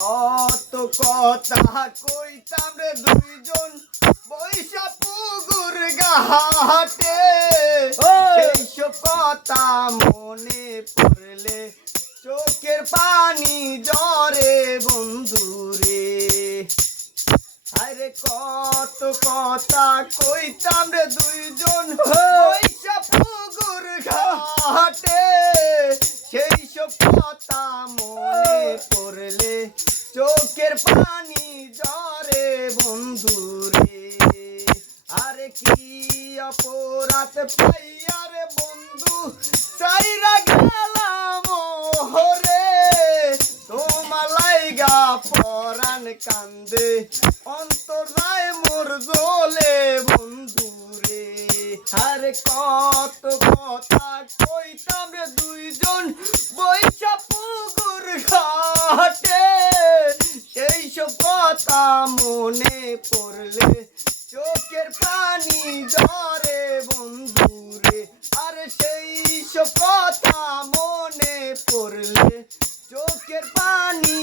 অত কথা কইতাম রে দুইজন বৈশা পুকুর ঘাটে, সেই সব কথা মনে পড়লে চোখের পানি ঝরে বন্ধুরে। আরে কত কথা কইতাম রে দুইজন বৈশা পুকুর ঘাটে, সেই সব কথা মনে পড়লে চোখের পানি ঝরে বন্ধুরে। আরে কি অপরাধ পাইয়া রে বন্ধু চাইরা গেলাম ওরে, তোমার লাইগা পরাণ কান্দে অন্তরায় মোর জ্বলে বন্ধুরে। আরে কত কথা কইতাম রে দুইজন বৈশা পুকুর ঘাটে, সেই সব কথা মনে পড়লে চোখের পানি ঝরে বন্ধুরে। আরে সেই সব কথা মনে পড়লে চোখের পানি